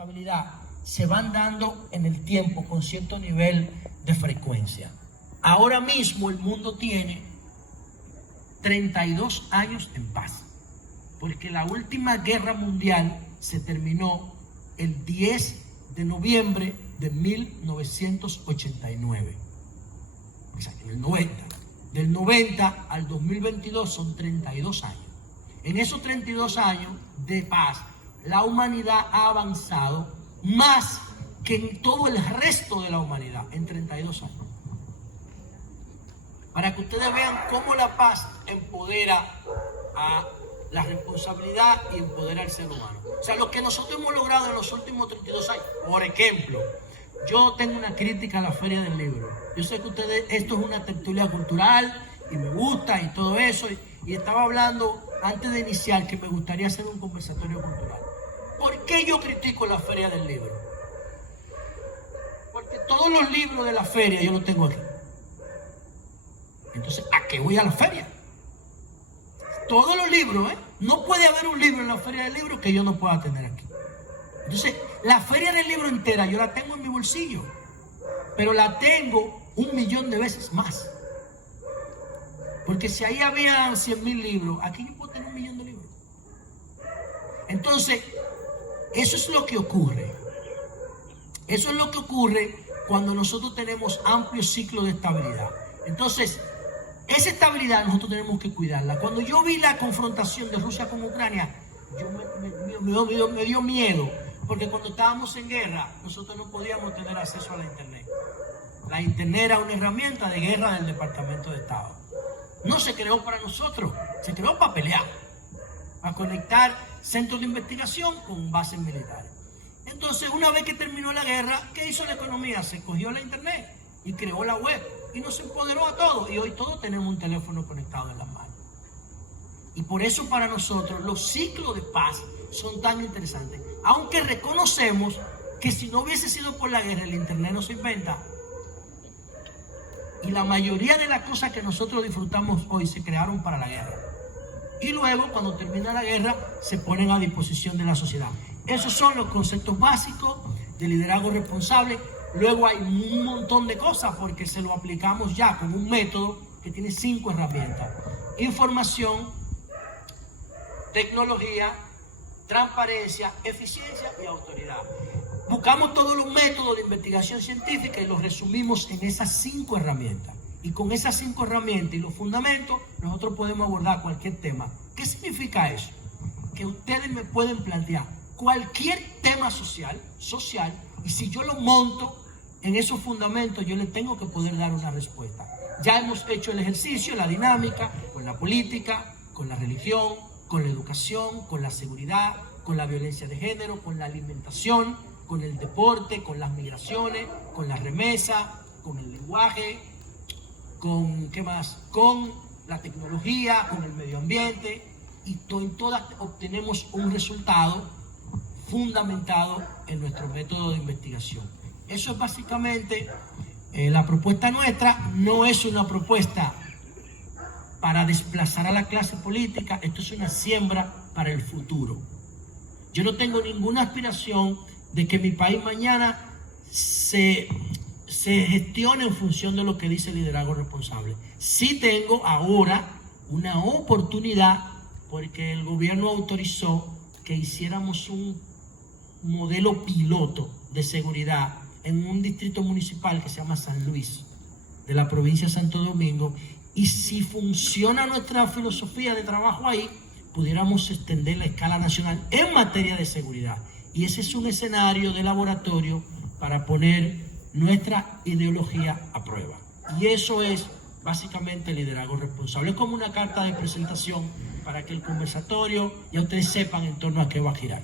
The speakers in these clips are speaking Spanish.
estabilidad se van dando en el tiempo con cierto nivel de frecuencia. Ahora mismo el mundo tiene 32 años en paz, porque la última guerra mundial se terminó el 10 de noviembre de 1989. O sea, en el 90. Del 90 al 2022 son 32 años. En esos 32 años de paz, la humanidad ha avanzado más que en todo el resto de la humanidad en 32 años. Para que ustedes vean cómo la paz empodera a la responsabilidad y empodera al ser humano. O sea, lo que nosotros hemos logrado en los últimos 32 años. Por ejemplo, yo tengo una crítica a la Feria del Libro. Yo sé que ustedes, esto es una tertulia cultural y me gusta y todo eso. Y estaba hablando antes de iniciar que me gustaría hacer un conversatorio cultural. ¿Por qué yo critico la Feria del Libro? Porque todos los libros de la feria yo los tengo aquí. Entonces, ¿a qué voy a la feria? Todos los libros, ¿eh? No puede haber un libro en la Feria del Libro que yo no pueda tener aquí. Entonces, la Feria del Libro entera yo la tengo en mi bolsillo, pero la tengo 1.000.000 de veces más. Porque si ahí había 100.000 libros, aquí yo puedo tener 1.000.000 de libros. Entonces, eso es lo que ocurre. Eso es lo que ocurre cuando nosotros tenemos amplio ciclo de estabilidad. Entonces, esa estabilidad nosotros tenemos que cuidarla. Cuando yo vi la confrontación de Rusia con Ucrania, me dio miedo, porque cuando estábamos en guerra, nosotros no podíamos tener acceso a la internet. La internet era una herramienta de guerra del Departamento de Estado. No se creó para nosotros, se creó para pelear, para conectar centros de investigación con bases militares. Entonces, una vez que terminó la guerra, ¿qué hizo la economía? Se cogió la internet y creó la web y nos empoderó a todos. Y hoy todos tenemos un teléfono conectado en las manos. Y por eso para nosotros los ciclos de paz son tan interesantes. Aunque reconocemos que si no hubiese sido por la guerra, el internet no se inventa. Y la mayoría de las cosas que nosotros disfrutamos hoy se crearon para la guerra. Y luego, cuando termina la guerra, se ponen a disposición de la sociedad. Esos son los conceptos básicos de liderazgo responsable. Luego hay un montón de cosas porque se lo aplicamos ya con un método que tiene 5 herramientas. Información, tecnología, transparencia, eficiencia y autoridad. Buscamos todos los métodos de investigación científica y los resumimos en esas 5 herramientas. Y con esas 5 herramientas y los fundamentos, nosotros podemos abordar cualquier tema. ¿Qué significa eso? Que ustedes me pueden plantear cualquier tema social, y si yo lo monto en esos fundamentos, yo le tengo que poder dar una respuesta. Ya hemos hecho el ejercicio, la dinámica, con la política, con la religión, con la educación, con la seguridad, con la violencia de género, con la alimentación, con el deporte, con las migraciones, con la remesa, con el lenguaje, con, ¿qué más? Con la tecnología, con el medio ambiente, y en todas obtenemos un resultado fundamentado en nuestro método de investigación. Eso es básicamente la propuesta nuestra. No es una propuesta para desplazar a la clase política, esto es una siembra para el futuro. Yo no tengo ninguna aspiración de que mi país mañana se gestione en función de lo que dice el liderazgo responsable. Sí tengo ahora una oportunidad porque el gobierno autorizó que hiciéramos un modelo piloto de seguridad en un distrito municipal que se llama San Luis, de la provincia de Santo Domingo, y si funciona nuestra filosofía de trabajo ahí, pudiéramos extender la escala nacional en materia de seguridad. Y ese es un escenario de laboratorio para poner nuestra ideología a prueba. Y eso es básicamente el liderazgo responsable. Es como una carta de presentación para que el conversatorio ya ustedes sepan en torno a qué va a girar.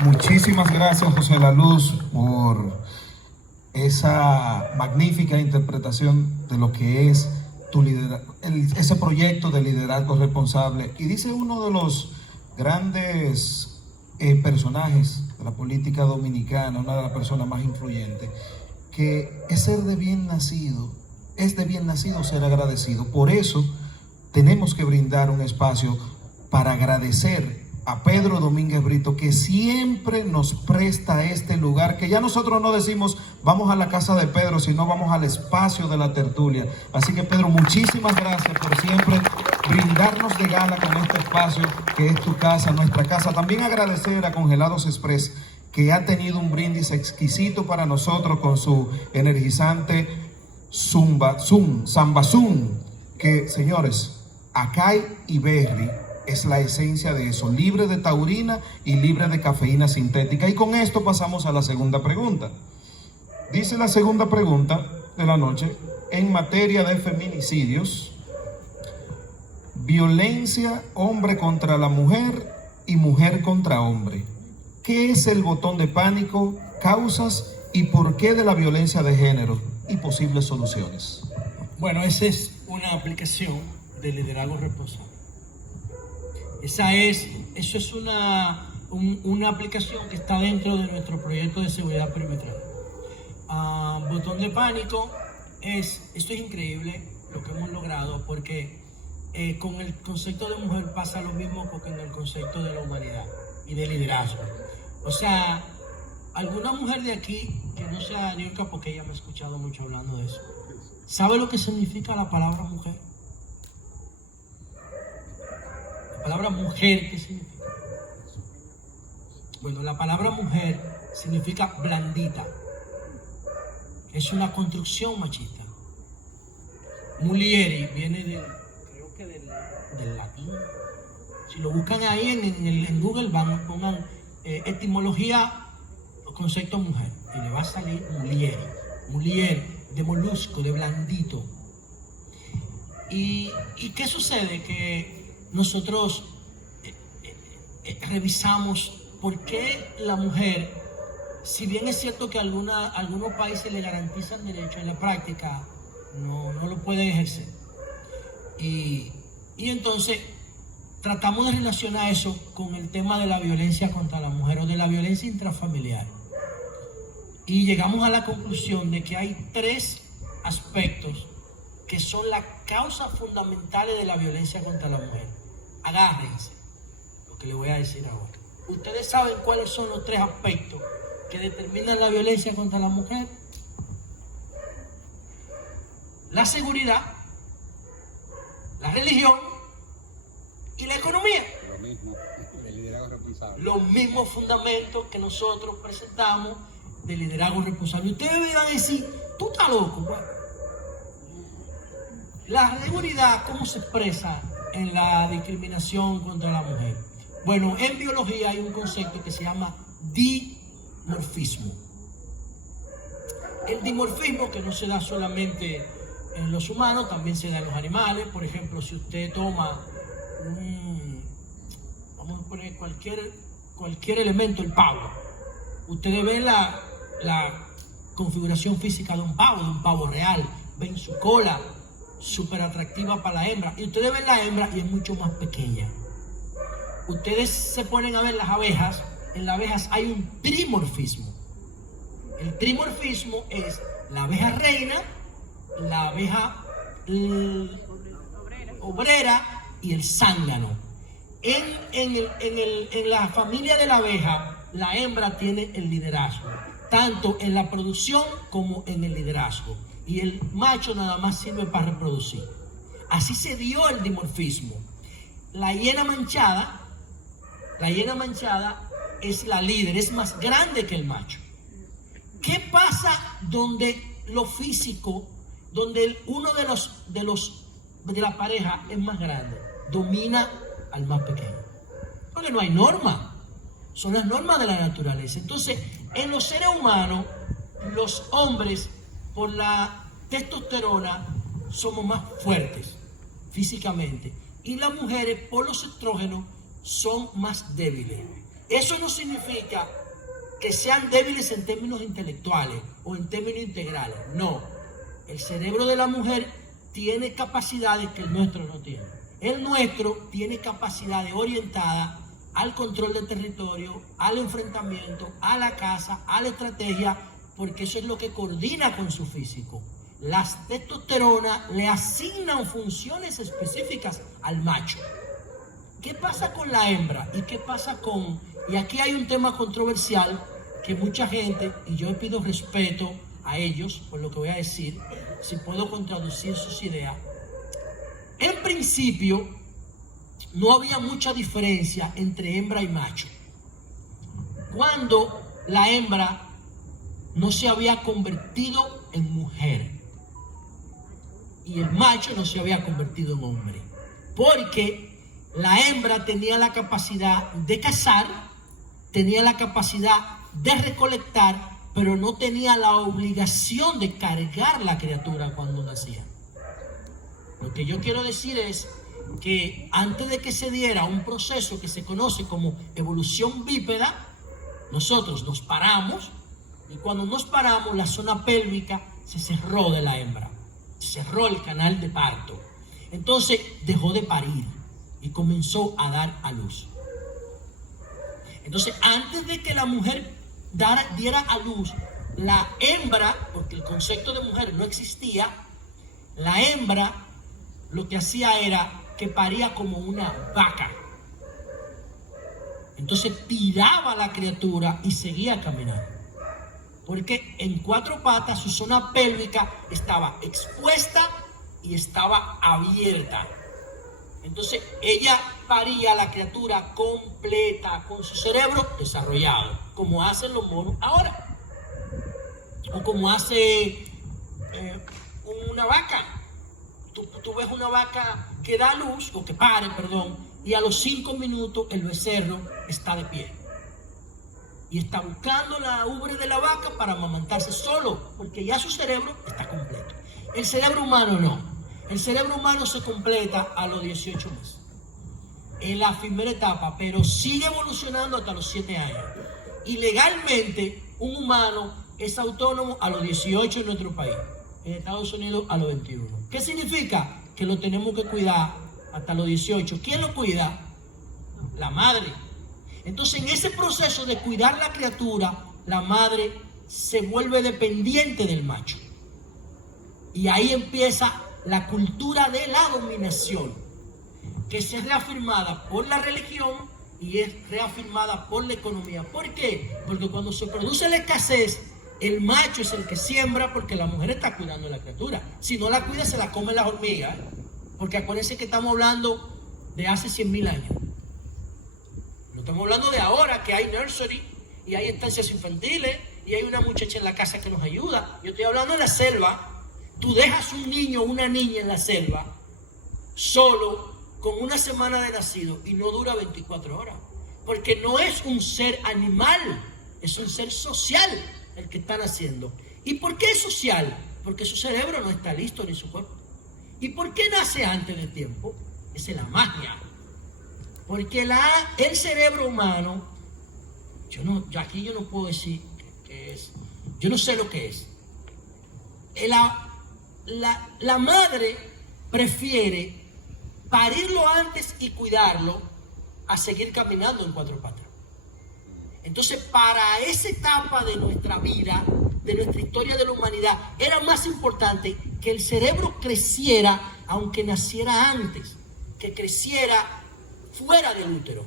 Muchísimas gracias, José La Luz, por esa magnífica interpretación de lo que es ese proyecto de liderazgo responsable. Y dice uno de los grandes personajes de la política dominicana, una de las personas más influyentes, que es de bien nacido ser agradecido. Por eso tenemos que brindar un espacio para agradecer a Pedro Domínguez Brito, que siempre nos presta este lugar, que ya nosotros no decimos vamos a la casa de Pedro, sino vamos al espacio de la tertulia. Así que Pedro, muchísimas gracias por siempre brindarnos de gala con este espacio que es tu casa, nuestra casa. También agradecer a Congelados Express, que ha tenido un brindis exquisito para nosotros con su energizante Samba Zoom, que, señores, Acai y Berry es la esencia de eso, libre de taurina y libre de cafeína sintética. Y con esto pasamos a la segunda pregunta. Dice la segunda pregunta de la noche: en materia de feminicidios, violencia hombre contra la mujer y mujer contra hombre, ¿qué es el botón de pánico, causas y por qué de la violencia de género y posibles soluciones? Bueno, esa es una aplicación de liderazgo responsable. Eso es una aplicación que está dentro de nuestro proyecto de seguridad perimetral. Botón de pánico esto es increíble lo que hemos logrado, porque con el concepto de mujer pasa lo mismo que en el concepto de la humanidad y de liderazgo. O sea, alguna mujer de aquí que no sea Niurka, porque ella me ha escuchado mucho hablando de eso, ¿sabe lo que significa la palabra mujer? La palabra mujer, ¿qué significa? Bueno, la palabra mujer significa blandita. Es una construcción machista. Mulieri viene del latín. Si lo buscan ahí en Google, pongan etimología o concepto mujer y le va a salir mulieri. Mulier, de molusco, de blandito. ¿Y qué sucede? Que nosotros revisamos por qué la mujer, si bien es cierto que algunos países le garantizan derecho, en la práctica no lo pueden ejercer. Y entonces tratamos de relacionar eso con el tema de la violencia contra la mujer o de la violencia intrafamiliar. Y llegamos a la conclusión de que hay 3 aspectos que son las causas fundamentales de la violencia contra la mujer. Agárrense lo que les voy a decir ahora. ¿Ustedes saben cuáles son los 3 aspectos que determinan la violencia contra la mujer? La seguridad, la religión y la economía. Lo mismo, el liderazgo responsable. Los mismos fundamentos que nosotros presentamos de liderazgo responsable. Ustedes me van a decir, tú estás loco. Bueno, la seguridad, ¿cómo se expresa en la discriminación contra la mujer? Bueno, en biología hay un concepto que se llama dimorfismo. El dimorfismo, que no se da solamente en los humanos, también se da en los animales. Por ejemplo, si usted toma vamos a poner cualquier elemento, el pavo, ustedes ven la configuración física de un pavo real, ven su cola súper atractiva para la hembra, y ustedes ven la hembra y es mucho más pequeña. Ustedes se ponen a ver las abejas, en las abejas hay un trimorfismo. El trimorfismo es la abeja reina, la abeja obrera y el zángano. En la familia de la abeja, la hembra tiene el liderazgo, tanto en la producción como en el liderazgo. Y el macho nada más sirve para reproducir. Así se dio el dimorfismo. La hiena manchada es la líder, es más grande que el macho. ¿Qué pasa donde lo físico, donde uno de la pareja es más grande, domina al más pequeño? Porque no hay norma, son las normas de la naturaleza. Entonces, en los seres humanos, los hombres, por la testosterona, somos más fuertes físicamente, y las mujeres, por los estrógenos, son más débiles. Eso no significa que sean débiles en términos intelectuales o en términos integrales. No, el cerebro de la mujer tiene capacidades que el nuestro no tiene. El nuestro tiene capacidades orientadas al control del territorio, al enfrentamiento, a la caza, a la estrategia, porque eso es lo que coordina con su físico. Las testosteronas le asignan funciones específicas al macho. ¿Qué pasa con la hembra? ¿Y qué pasa con...? Y aquí hay un tema controversial que mucha gente, y yo pido respeto a ellos por lo que voy a decir, si puedo contraducir sus ideas. En principio, no había mucha diferencia entre hembra y macho. Cuando la hembra no se había convertido en mujer y el macho no se había convertido en hombre, porque la hembra tenía la capacidad de cazar, tenía la capacidad de recolectar, pero no tenía la obligación de cargar la criatura cuando nacía. Lo que yo quiero decir es que antes de que se diera un proceso que se conoce como evolución bípeda, nosotros nos paramos, y cuando nos paramos la zona pélvica se cerró de la hembra, se cerró el canal de parto. Entonces dejó de parir y comenzó a dar a luz. Entonces, antes de que la mujer diera a luz, la hembra, porque el concepto de mujer no existía, la hembra lo que hacía era que paría como una vaca. Entonces tiraba la criatura y seguía caminando, porque en 4 patas su zona pélvica estaba expuesta y estaba abierta. Entonces ella paría la criatura completa, con su cerebro desarrollado, como hacen los monos ahora, o como hace una vaca. Tú ves una vaca que da luz, o que pare, perdón, y a los 5 minutos el becerro está de pie y está buscando la ubre de la vaca para amamantarse solo, porque ya su cerebro está completo. El cerebro humano no. El cerebro humano se completa a los 18 meses, en la primera etapa, pero sigue evolucionando hasta los 7 años. Y legalmente un humano es autónomo a los 18 en nuestro país, en Estados Unidos a los 21. ¿Qué significa? Que lo tenemos que cuidar hasta los 18. ¿Quién lo cuida? La madre. Entonces, en ese proceso de cuidar la criatura, la madre se vuelve dependiente del macho. Y ahí empieza la cultura de la dominación, que es reafirmada por la religión y es reafirmada por la economía. ¿Por qué? Porque cuando se produce la escasez, el macho es el que siembra, porque la mujer está cuidando a la criatura. Si no la cuida, se la comen las hormigas. Porque acuérdense que estamos hablando de hace 100.000 años. No estamos hablando de ahora, que hay nursery y hay estancias infantiles y hay una muchacha en la casa que nos ayuda. Yo estoy hablando de la selva. Tú dejas un niño o una niña en la selva solo con 1 semana de nacido y no dura 24 horas. Porque no es un ser animal, es un ser social el que están haciendo. ¿Y por qué es social? Porque su cerebro no está listo ni su cuerpo. ¿Y por qué nace antes del tiempo? Esa es la magia. Porque el cerebro humano, yo no puedo decir qué es. Yo no sé lo que es. La madre prefiere parirlo antes y cuidarlo a seguir caminando en 4 patas. Entonces, para esa etapa de nuestra vida, de nuestra historia de la humanidad, era más importante que el cerebro creciera, aunque naciera antes, que creciera fuera del útero.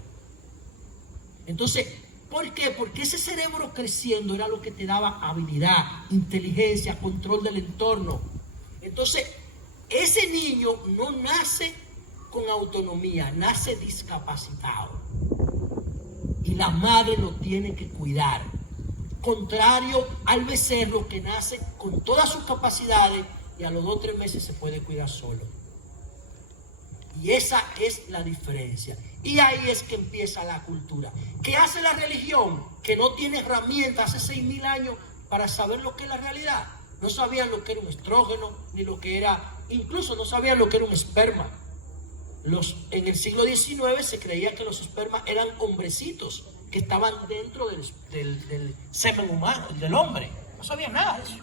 Entonces, ¿por qué? Porque ese cerebro creciendo era lo que te daba habilidad, inteligencia, control del entorno. Entonces, ese niño no nace con autonomía, nace discapacitado. Y la madre lo tiene que cuidar. Contrario al becerro, que nace con todas sus capacidades y a los 2 o 3 meses se puede cuidar solo. Y esa es la diferencia. Y ahí es que empieza la cultura. ¿Qué hace la religión? Que no tiene herramientas hace 6.000 años para saber lo que es la realidad. No sabían lo que era un estrógeno, ni lo que era, incluso no sabían lo que era un esperma. En el siglo XIX se creía que los espermas eran hombrecitos que estaban dentro del semen humano, del hombre. No sabían nada de eso.